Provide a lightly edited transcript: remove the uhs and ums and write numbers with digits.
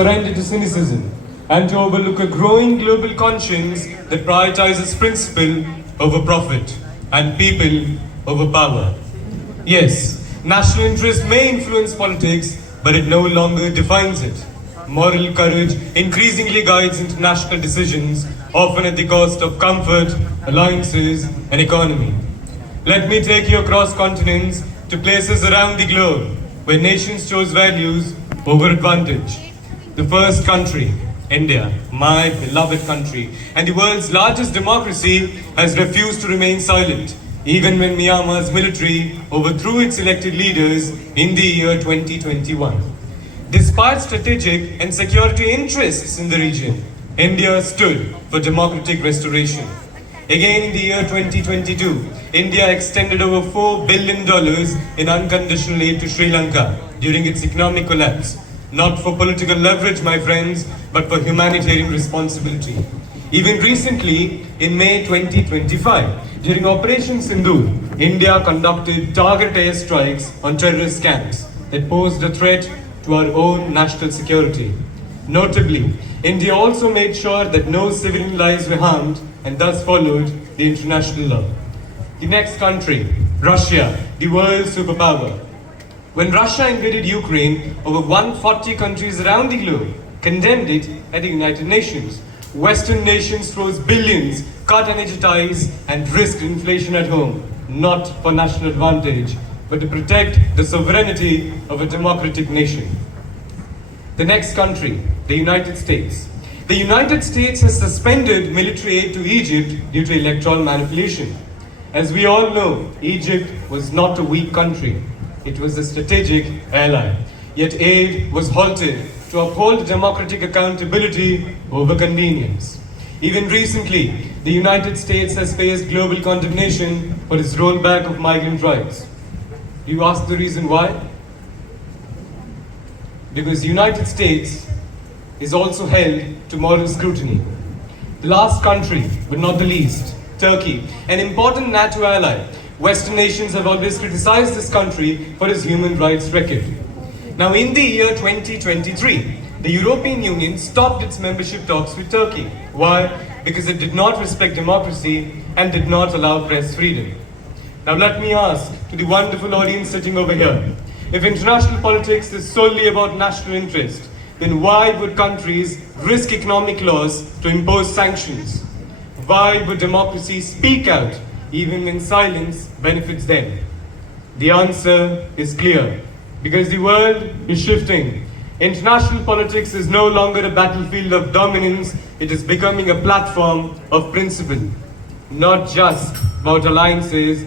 surrender to cynicism and to overlook a growing global conscience that prioritizes principle over profit and people over power. Yes, national interest may influence politics, but it no longer defines it. Moral courage increasingly guides international decisions, often at the cost of comfort, alliances, and economy. Let me take you across continents to places around the globe where nations chose values over advantage. The first country, India, my beloved country, and the world's largest democracy, has refused to remain silent, even when Myanmar's military overthrew its elected leaders in the year 2021. Despite strategic and security interests in the region, India stood for democratic restoration. Again in the year 2022, India extended over $4 billion in unconditional aid to Sri Lanka during its economic collapse. Not for political leverage, my friends, but for humanitarian responsibility. Even recently, in May 2025, during Operation Sindoor, India conducted targeted airstrikes on terrorist camps that posed a threat to our own national security. Notably, India also made sure that no civilian lives were harmed and thus followed the international law. The next country, Russia, the world's superpower. When Russia invaded Ukraine, over 140 countries around the globe condemned it at the United Nations. Western nations froze billions, cut energy ties, and risked inflation at home, not for national advantage, but to protect the sovereignty of a democratic nation. The next country, the United States. The United States has suspended military aid to Egypt due to electoral manipulation. As we all know, Egypt was not a weak country. It was a strategic ally. Yet aid was halted to uphold democratic accountability over convenience. Even recently, the United States has faced global condemnation for its rollback of migrant rights. You ask the reason why? Because the United States is also held to moral scrutiny. The last country, but not the least, Turkey, an important NATO ally. Western nations have always criticized this country for its human rights record. Now, in the year 2023, the European Union stopped its membership talks with Turkey. Why? Because it did not respect democracy and did not allow press freedom. Now, let me ask to the wonderful audience sitting over here, if international politics is solely about national interest, then why would countries risk economic loss to impose sanctions? Why would democracy speak out even when silence benefits them? The answer is clear. Because the world is shifting. International politics is no longer a battlefield of dominance, it is becoming a platform of principle. Not just about alliances,